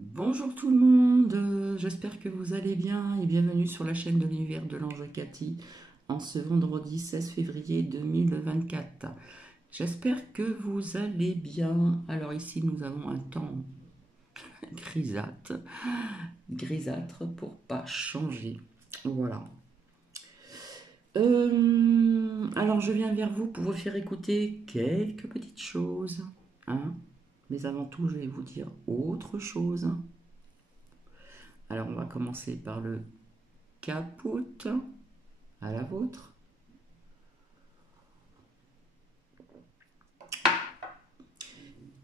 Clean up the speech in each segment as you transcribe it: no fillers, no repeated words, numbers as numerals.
Bonjour tout le monde, j'espère que vous allez bien et bienvenue sur la chaîne de l'univers de l'ange Cathy en ce vendredi 16 février 2024. J'espère que vous allez bien. Alors ici nous avons un temps grisâtre, grisâtre pour pas changer. Voilà. Alors je viens vers vous pour vous faire écouter quelques petites choses, hein. Mais avant tout, je vais vous dire autre chose. Alors on va commencer par le caput, à la vôtre.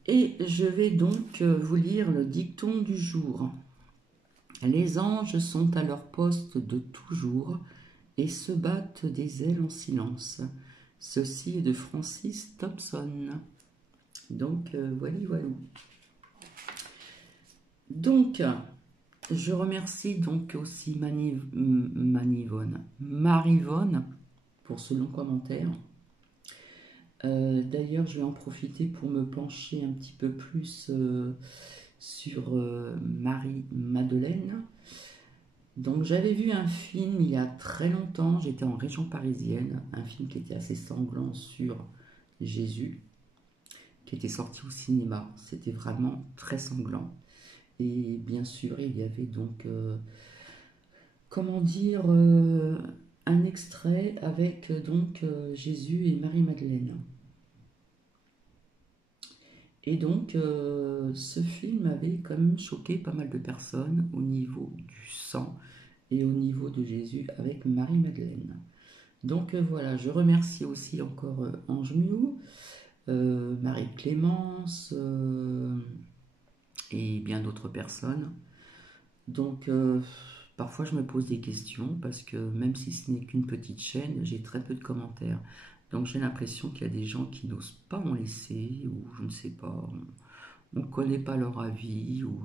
Et je vais donc vous lire le dicton du jour. Les anges sont à leur poste de toujours et se battent des ailes en silence. Ceci est de Francis Thompson. Donc voilà, voilà. Donc je remercie donc aussi Marivonne pour ce long commentaire. D'ailleurs, je vais en profiter pour me pencher un petit peu plus sur Marie-Madeleine. Donc, j'avais vu un film il y a très longtemps, j'étais en région parisienne, un film qui était assez sanglant sur Jésus, qui était sorti au cinéma. C'était vraiment très sanglant. Et bien sûr, il y avait donc, comment dire, un extrait avec donc Jésus et Marie-Madeleine. Et donc, ce film avait quand même choqué pas mal de personnes au niveau du sang et au niveau de Jésus avec Marie-Madeleine. Donc voilà, je remercie aussi encore Ange Miou, Marie-Clémence et bien d'autres personnes. Donc parfois je me pose des questions parce que même si ce n'est qu'une petite chaîne, j'ai très peu de commentaires. Donc j'ai l'impression qu'il y a des gens qui n'osent pas en laisser ou je ne sais pas, on ne connaît pas leur avis ou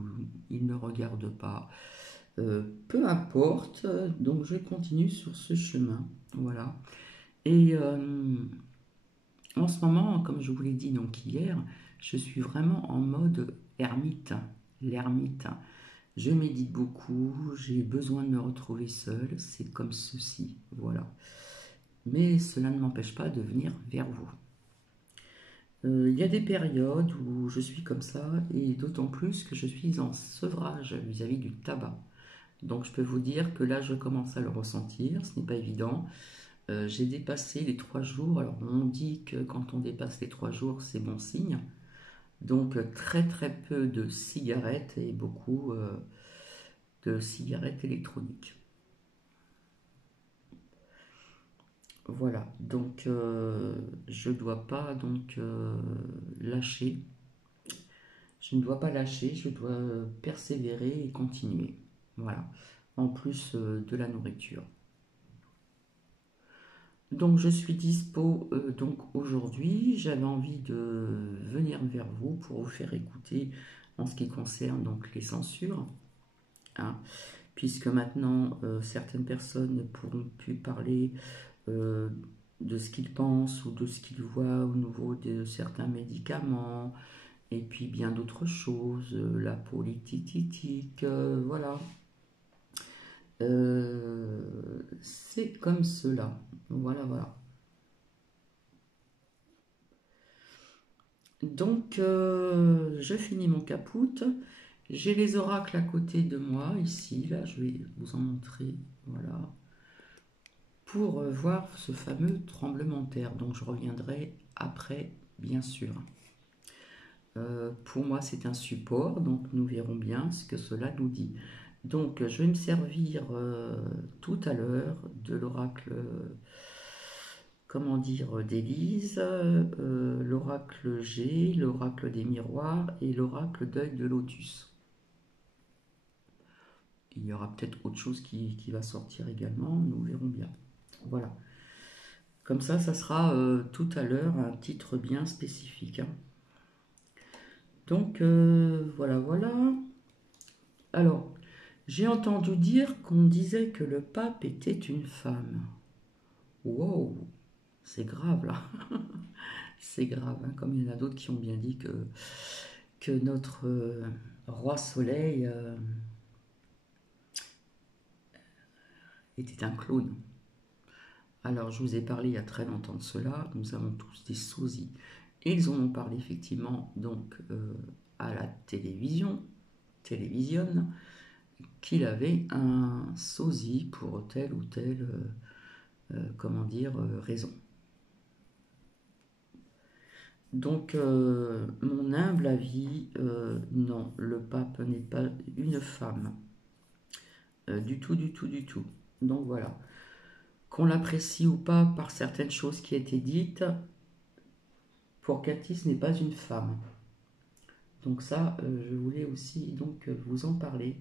ils ne regardent pas. Peu importe, donc je continue sur ce chemin. Voilà. Et en ce moment, comme je vous l'ai dit donc hier, je suis vraiment en mode ermite, l'ermite. Je médite beaucoup, j'ai besoin de me retrouver seule, c'est comme ceci, voilà. Mais cela ne m'empêche pas de venir vers vous. Il y a des périodes où je suis comme ça, et d'autant plus que je suis en sevrage vis-à-vis du tabac. Donc je peux vous dire que là je commence à le ressentir, ce n'est pas évident. J'ai dépassé les 3 jours, alors on dit que quand on dépasse les 3 jours c'est bon signe. Donc très très peu de cigarettes et beaucoup de cigarettes électroniques. Voilà, donc je ne dois pas donc lâcher. Je ne dois pas lâcher, je dois persévérer et continuer. Voilà, en plus de la nourriture. Donc je suis dispo donc aujourd'hui. J'avais envie de venir vers vous pour vous faire écouter en ce qui concerne donc les censures, hein, puisque maintenant certaines personnes ne pourront plus parler euh, de ce qu'ils pensent ou de ce qu'ils voient au niveau de certains médicaments et puis bien d'autres choses, la politique, voilà. C'est comme cela. Voilà, voilà. Donc, je finis mon caput. J'ai les oracles à côté de moi, ici, là, je vais vous en montrer, voilà, pour voir ce fameux tremblement de terre. Donc, je reviendrai après, bien sûr. Pour moi, c'est un support, donc nous verrons bien ce que cela nous dit. Donc, je vais me servir tout à l'heure de l'oracle, comment dire, d'Élise, l'oracle G, l'oracle des miroirs et l'oracle d'œil de lotus. Il y aura peut-être autre chose qui va sortir également, nous verrons bien. Voilà. Comme ça sera tout à l'heure un titre bien spécifique, hein. Donc, voilà, voilà. Alors, j'ai entendu dire qu'on disait que le pape était une femme. Wow, c'est grave là. C'est grave, hein, comme il y en a d'autres qui ont bien dit que notre Roi Soleil était un clown. Alors, je vous ai parlé il y a très longtemps de cela, nous avons tous des sosies. Et ils en ont parlé effectivement donc à la télévision, qu'il avait un sosie pour telle ou telle, raison. Donc, mon humble avis, non, le pape n'est pas une femme. Du tout, du tout, du tout. Donc voilà. Qu'on l'apprécie ou pas par certaines choses qui étaient dites, pour Cathy, ce n'est pas une femme. Donc ça, je voulais aussi donc vous en parler.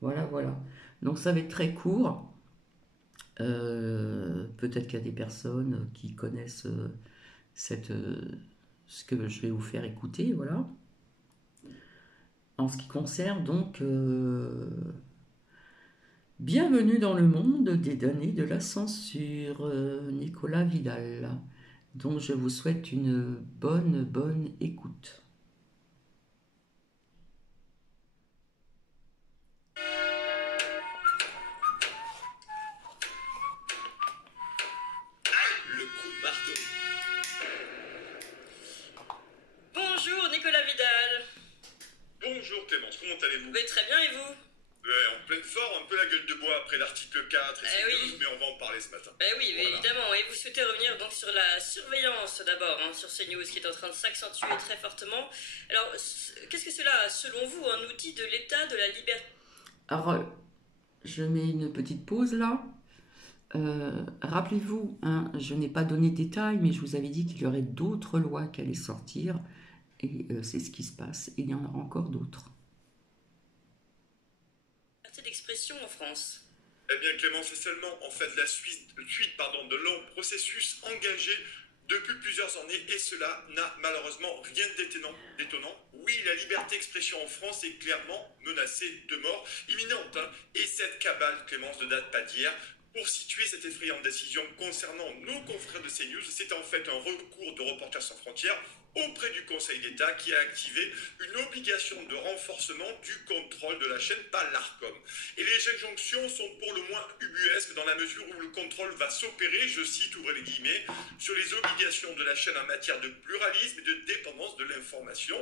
Voilà, voilà. Donc ça va être très court. Peut-être qu'il y a des personnes qui connaissent ce que je vais vous faire écouter, voilà. En ce qui concerne donc bienvenue dans le monde des damnés de la censure, Nicolas Vidal. Donc je vous souhaite une bonne écoute. Le coup de marteau. Bonjour Nicolas Vidal. Bonjour Clémence, comment allez-vous? Mais très bien et vous? En pleine forme, un peu la gueule de bois après l'article 4 et oui. mais on va en parler ce matin. Oui, mais Voilà. évidemment. Et vous souhaitez revenir donc sur la surveillance d'abord, sur CNews qui est en train de s'accentuer très fortement. Alors, qu'est-ce que cela, selon vous, un outil de l'état de la liberté? Alors, je mets une petite pause là. Rappelez-vous, hein, je n'ai pas donné de détails, mais je vous avais dit qu'il y aurait d'autres lois qui allaient sortir, et c'est ce qui se passe. Il y en aura encore d'autres. Liberté d'expression en France. Eh bien Clémence, c'est seulement en fait la suite de longs processus engagés depuis plusieurs années et cela n'a malheureusement rien d'étonnant. Oui, la liberté d'expression en France est clairement menacée de mort imminente. Hein, et cette cabale, Clémence, ne date pas d'hier. Pour situer cette effrayante décision concernant nos confrères de CNews, c'est en fait un recours de Reporters sans frontières auprès du Conseil d'État qui a activé une obligation de renforcement du contrôle de la chaîne par l'ARCOM. Et les injonctions sont pour le moins ubuesques dans la mesure où le contrôle va s'opérer, je cite, ouvrez les guillemets, sur les obligations de la chaîne en matière de pluralisme et de dépendance de l'information.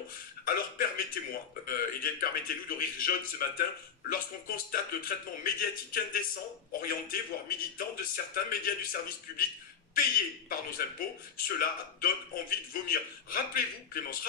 Alors permettez-nous de rire jaune ce matin lorsqu'on constate le traitement médiatique indécent, orienté, voire militant de certains médias du service public payés par nos impôts. Cela donne envie de vomir. Rappelez-vous, Clémence,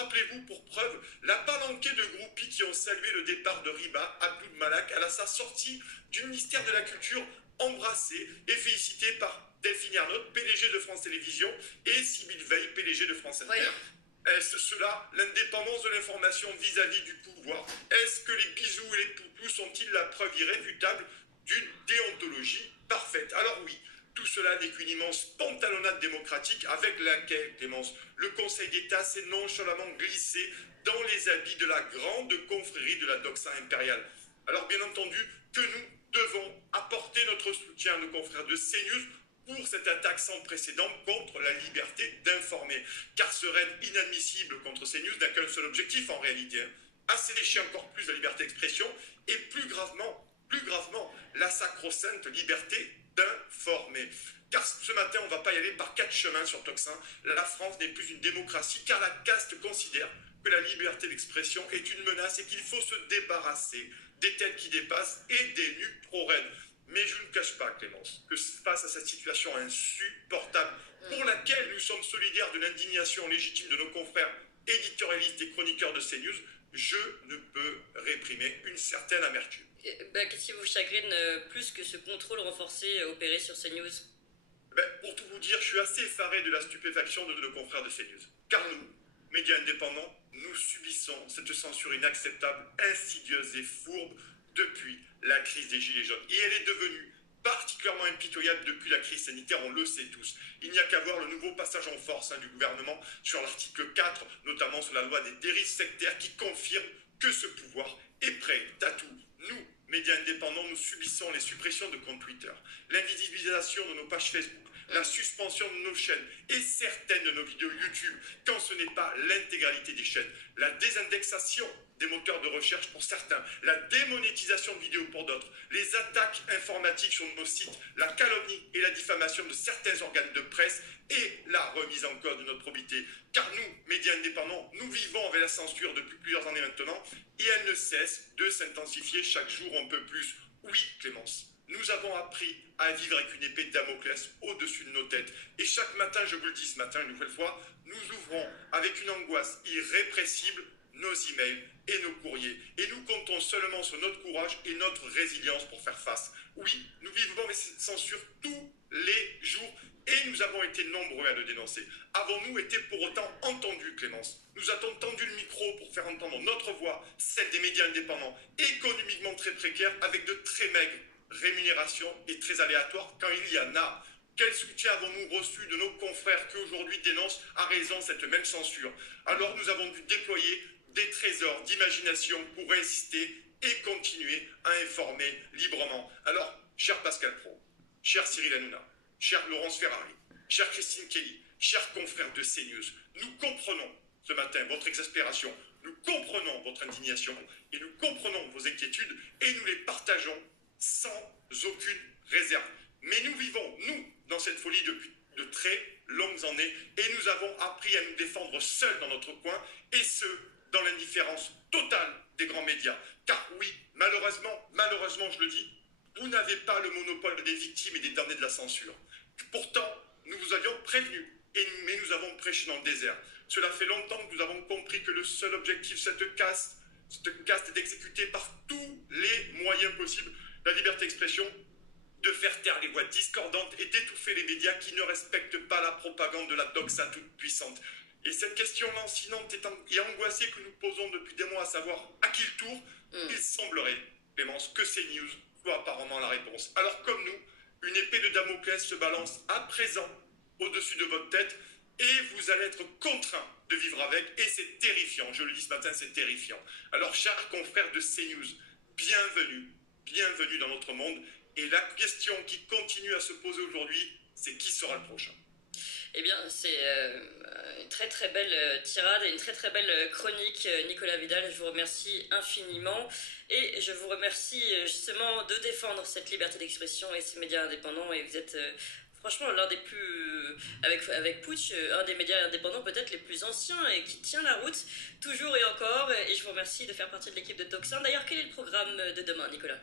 pour preuve, la palanquée de groupies qui ont salué le départ de Riba Abdul Malak à sa sortie du ministère de la Culture, embrassé et félicité par Delphine Ernotte, PDG de France Télévisions, et Sybille Veil, PDG de France Inter. Oui. Est-ce cela l'indépendance de l'information vis-à-vis du pouvoir? Est-ce que les bisous et les poupous sont-ils la preuve irréfutable d'une déontologie parfaite? Alors oui, tout cela n'est qu'une immense pantalonnade démocratique avec laquelle, Clémence, le Conseil d'État s'est nonchalamment glissé dans les habits de la grande confrérie de la doxa impériale. Alors bien entendu que nous devons apporter notre soutien à nos confrères de CNews pour cette attaque sans précédent contre la liberté d'informer. Car ce raid inadmissible contre CNews n'a qu'un seul objectif en réalité, assécher encore plus la liberté d'expression et plus gravement, la sacro-sainte liberté d'informer. Car ce matin, on ne va pas y aller par 4 chemins sur Toxin. La France n'est plus une démocratie car la caste considère que la liberté d'expression est une menace et qu'il faut se débarrasser des têtes qui dépassent et des nuques trop raides. Mais je ne cache pas, Clémence, que face à cette situation insupportable, pour laquelle nous sommes solidaires de l'indignation légitime de nos confrères éditorialistes et chroniqueurs de CNews, je ne peux réprimer une certaine amertume. Qu'est-ce qui vous chagrine plus que ce contrôle renforcé opéré sur CNews? Pour tout vous dire, je suis assez effaré de la stupéfaction de nos confrères de CNews. Car nous, médias indépendants, nous subissons cette censure inacceptable, insidieuse et fourbe depuis la crise des Gilets jaunes. Et elle est devenue particulièrement impitoyable depuis la crise sanitaire, on le sait tous. Il n'y a qu'à voir le nouveau passage en force du gouvernement sur l'article 4, notamment sur la loi des dérives sectaires, qui confirme que ce pouvoir est prêt à tout. Nous, médias indépendants, nous subissons les suppressions de comptes Twitter, l'invisibilisation de nos pages Facebook, la suspension de nos chaînes et certaines de nos vidéos YouTube, quand ce n'est pas l'intégralité des chaînes, la désindexation des moteurs de recherche pour certains, la démonétisation de vidéos pour d'autres, les attaques informatiques sur nos sites, la calomnie et la diffamation de certains organes de presse et la remise en cause de notre probité. Car nous, médias indépendants, nous vivons avec la censure depuis plusieurs années maintenant et elle ne cesse de s'intensifier chaque jour un peu plus. Oui, Clémence. Nous avons appris à vivre avec une épée de Damoclès au-dessus de nos têtes. Et chaque matin, je vous le dis ce matin une nouvelle fois, nous ouvrons avec une angoisse irrépressible nos emails et nos courriers. Et nous comptons seulement sur notre courage et notre résilience pour faire face. Oui, nous vivons avec cette censure tous les jours et nous avons été nombreux à le dénoncer. Avons-nous été pour autant entendus, Clémence? Nous avons tendu le micro pour faire entendre notre voix, celle des médias indépendants, économiquement très précaires, avec de très maigres rémunération est très aléatoire quand il y en a. Quel soutien avons-nous reçu de nos confrères qui aujourd'hui dénoncent à raison cette même censure? Alors nous avons dû déployer des trésors d'imagination pour insister et continuer à informer librement. Alors, cher Pascal Praud, cher Cyril Hanouna, cher Laurence Ferrari, cher Christine Kelly, chers confrères de CNews, nous comprenons ce matin votre exaspération, nous comprenons votre indignation et nous comprenons vos inquiétudes et nous les partageons sans aucune réserve. Mais nous vivons, nous, dans cette folie depuis de très longues années et nous avons appris à nous défendre seuls dans notre coin et ce, dans l'indifférence totale des grands médias. Car oui, malheureusement, je le dis, vous n'avez pas le monopole des victimes et des damnés de la censure. Pourtant, nous vous avions prévenus, mais nous avons prêché dans le désert. Cela fait longtemps que nous avons compris que le seul objectif, cette caste est d'exécuter par tous les moyens possibles la liberté d'expression, de faire taire les voix discordantes et d'étouffer les médias qui ne respectent pas la propagande de la doxa toute puissante. Et cette question lancinante et angoissée que nous posons depuis des mois, à savoir à qui le tour, il semblerait, Clémence, que CNews soit apparemment la réponse. Alors comme nous, une épée de Damoclès se balance à présent au-dessus de votre tête et vous allez être contraints de vivre avec et c'est terrifiant, je le dis ce matin, c'est terrifiant. Alors chers confrères de CNews, bienvenue dans notre monde. Et la question qui continue à se poser aujourd'hui, c'est qui sera le prochain? Eh bien, c'est une très très belle tirade et une très très belle chronique, Nicolas Vidal. Je vous remercie infiniment et je vous remercie justement de défendre cette liberté d'expression et ces médias indépendants. Et vous êtes franchement l'un des plus, avec Putsch, un des médias indépendants peut-être les plus anciens et qui tient la route toujours et encore. Et je vous remercie de faire partie de l'équipe de Toxin. D'ailleurs, quel est le programme de demain, Nicolas?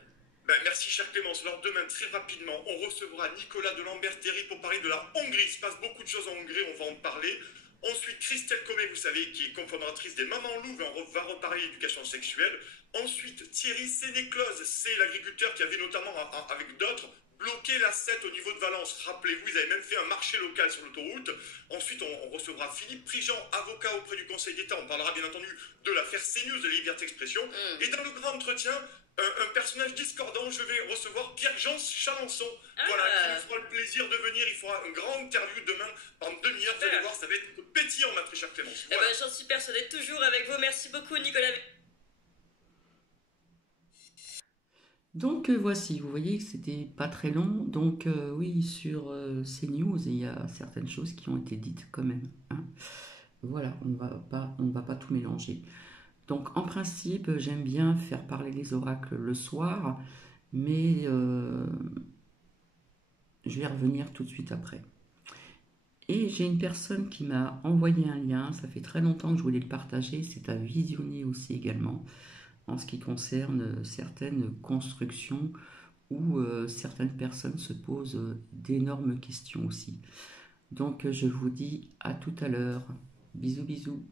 Merci cher Clémence. Alors demain, très rapidement, on recevra Nicolas de Lambertéry pour parler de la Hongrie. Il se passe beaucoup de choses en Hongrie, on va en parler. Ensuite, Christelle Comé, vous savez, qui est cofondatrice des Mamans Louves, on va reparler d'éducation sexuelle. Ensuite, Thierry Sénéclose, c'est l'agriculteur qui avait notamment, avec d'autres, bloqué la 7 au niveau de Valence. Rappelez-vous, ils avaient même fait un marché local sur l'autoroute. Ensuite, on recevra Philippe Prigent, avocat auprès du Conseil d'État. On parlera bien entendu de l'affaire CNews, de la liberté d'expression. Et dans le grand entretien, un personnage discordant, je vais recevoir Pierre-Jean Chalençon, voilà, qui nous fera le plaisir de venir. Il fera un grand interview demain pendant demi-heure. Vous allez voir, ça va être pétillant, ma très chère Clémence. Voilà. J'en suis persuadée, toujours avec vous. Merci beaucoup, Nicolas. Donc voici, vous voyez que c'était pas très long. Donc oui, sur CNews, il y a certaines choses qui ont été dites quand même. Hein. Voilà, on va pas tout mélanger. Donc en principe, j'aime bien faire parler les oracles le soir, mais je vais revenir tout de suite après. Et j'ai une personne qui m'a envoyé un lien, ça fait très longtemps que je voulais le partager, c'est à visionner aussi également, en ce qui concerne certaines constructions où certaines personnes se posent d'énormes questions aussi. Donc je vous dis à tout à l'heure. Bisous bisous.